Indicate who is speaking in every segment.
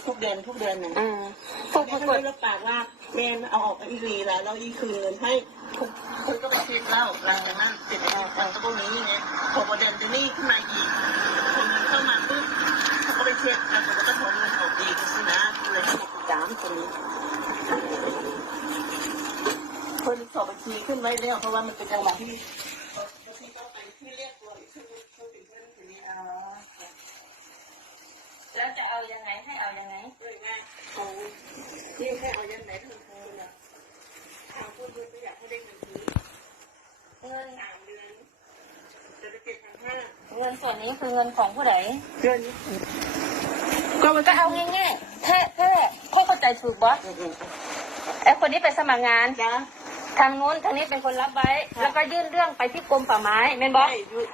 Speaker 1: ทุกเดือนเนี่ย
Speaker 2: พวก
Speaker 1: แม่ก็เลยรับปากว่าแม่เอาออกอีรีแล้วอีคืนเงินให้คุณก็ไปเช็คแล้วหลังจากนั้นเสร็จแล้วมันก็พวกนี้ไงพอประเด็นจะนี่ขึ้นมาอีกคนเข้ามาปุ๊บเขาก็ไปเช็คแล้วเขาก็ถอนเงินออกอีกสินะเลย3คนนี้คนสอบบัญชีขึ้นไว้แล้วเพราะว่ามันเป็นจังหวะที่เรียกตัวอีกขึ้นเป็นเพื่อนคนนี้
Speaker 2: แล้วจะเอายังไงให้เอายังไง
Speaker 1: ด้วยง่ายเขานี่ให้เอายังไงทั้งคนละทางพูดไม่อยากให้ได้เงินคืน
Speaker 2: เงิน
Speaker 1: 3 เดือนจะได้7,500
Speaker 2: เงินส่วนนี้คือเงินของผู้ใด
Speaker 1: เดือนนี้
Speaker 2: ก็เอาง่ายๆแค่เข้าใจถูกบอสไอ้คนนี้ไปสมัครงาน
Speaker 1: จ้า
Speaker 2: ทางนู้นทางนี้เป็นคนรับไว้แล้วก็ยื่นเรื่องไปที่กรมป่าไม้แม่นบอส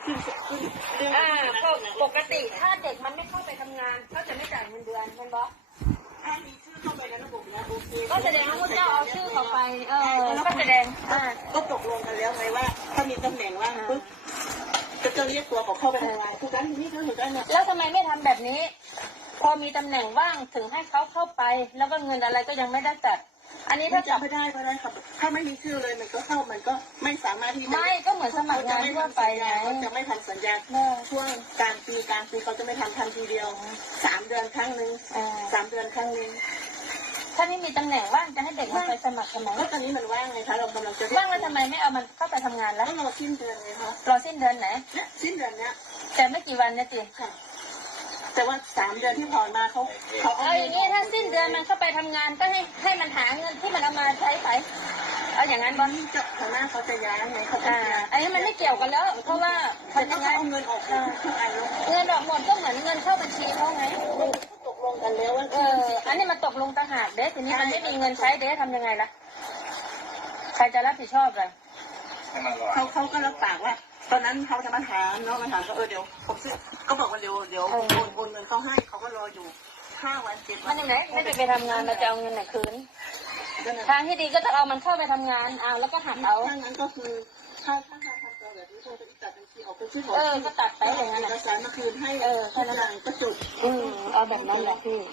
Speaker 2: ปกติถ้าเด็กมันไม่เข้าไปทำงานเขาจะไม่จ่ายเงินเดือนแม่นบอส
Speaker 1: ถ้ามีชื่อเข้าไปในระบบนะโอเค
Speaker 2: ก็แสดงว่าเจ้าเอาชื่อเขาไปก็แสดง
Speaker 1: ก็ตกลงกันแล้วไงว่าถ้ามีตำแหน่งว่างปุ๊บจะเรียกตัวเขาเข้าไปทำงานทุกครั้งที่นี่ก็ถึงได้เนี่ย
Speaker 2: แล้วทำไมไม่ทำแบบนี้พอมีตำแหน่งว่างถึงให้เขาเข้าไปแล้วก็เงินอะไรก็ยังไม่ได้จัดอันนี้ถ้า
Speaker 1: จับไม่ได้ก็ได้ครับถ้าไม่มีชื่อเลยมันก็เข้ามันก็ไม่สามารถที่
Speaker 2: ไม่ก็เหมือนสมัครงานทั่วไปไง
Speaker 1: เขาจะไม่ทำสัญญาช่วงกลางปีเขาจะไม่ทำทีเดียว3 เดือนครั้งนึง3 เดือนครั้งนึง
Speaker 2: ถ้าไม่มีตำแหน่งว่างจะให้เด็กมาไปสมัครทำไม
Speaker 1: ก็ตอนนี้มันว่างไงคะเรากำลังจะ
Speaker 2: ว่างแล้วทำไมไม่เอามันเข้าไปทำงานแล้ว
Speaker 1: รอสิ้นเดือนไงคะ
Speaker 2: รอสิ้นเดือนไหน
Speaker 1: สิ้นเดือนเนี้ย
Speaker 2: แต่ไม่กี่วันเนี่ยจี
Speaker 1: แต่ว่า3 เดือนที่ผ่านมาเขา
Speaker 2: เอาอย่างนี้ถ้าสิ้นเดือนมันเข้าไปทำงานก็ให้มันหาเงินที่มันเอามาใช้ไปเอาอย่างนั้นบอล
Speaker 1: จะข้างหน้าเขาจะย้ายไงเขา
Speaker 2: อันนี้มันไม่เกี่ยวกันแล้วเพราะว่า
Speaker 1: เขาจะเอาเงินออกทุกอัน
Speaker 2: เงินออกหมดก็เหมือนเงินเข้าบัญชีเขาไง
Speaker 1: ตกลงกันแล้วว่า
Speaker 2: อันนี้มันตกลงต่างหากเด้ทีนี้มันไม่มีเงินใช้เด้ทำยังไงล่ะใครจะรับผิดชอบล่ะ
Speaker 1: เขาก็รับปากว่าตอนนั้นเขาจะมาถามเนาะมาถามก็เดี๋ยวผมซื้อก็บอกว่าเดี๋ยวโอนเงินเขาให้เขาก็รออยู่5 วัน7 วัน
Speaker 2: มันยังไงไม่ได้ไปทำงานเราจะเอาเงินไหนคืนทางที่ดีก็จะเอามันเข้าไปทำงานเอาแล้วก็หักเอา
Speaker 1: ถ้างั้นก็คือถ้าทำตัวแบบนี้คงจะตัดบัญชีออกไปชื่อของ
Speaker 2: ก็ตัดไปอย่างนั้น
Speaker 1: เอกสารมาคืนให้แค่นั้นก็จบ
Speaker 2: เอาแบบนั้นแหละพี่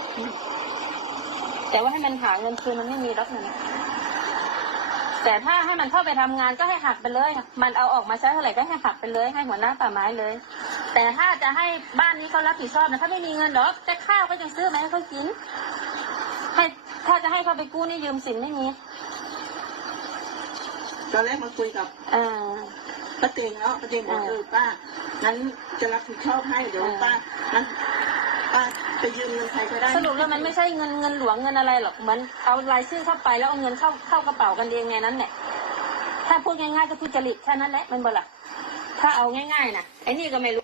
Speaker 2: แต่ว่าให้มันหาเงินคืนมันไม่มีรักนะแต่ถ้าให้มันเข้าไปทำงานก็ให้หักไปเลยมันเอาออกมาใช้เท่าไหร่ก็ให้หักไปเลยให้หัวหน้าป่าไม้เลยแต่ถ้าจะให้บ้านนี้เขารับผิดชอบนะถ้าไม่มีเงินหรอกแต่ข้าวก็ยังซื้อมาให้เขากินให้ถ้าจะให้เขาไปกู้นี่ยืมสินไม่มี
Speaker 1: ตอนแรกมาคุยกับป้าเต็งเนาะป้าเต็งบอกป้างั้นจะรับผิดชอบให้เดี๋ยวป้าไปยืมเงินใครก็ได้
Speaker 2: สรุปแล้วมันไม่ใช่เงินหลวงเงินอะไรหรอกเหมือนเอารายชื่อเข้าไปแล้วเอาเงินเข้ากระเป๋ากันเองไงนั้นแหละถ้าพูดง่ายๆก็ทุจริตแค่นั้นแหละมันบ่ล่ะถ้าเอาง่ายๆนะไอ้นี่ก็ไม่รู้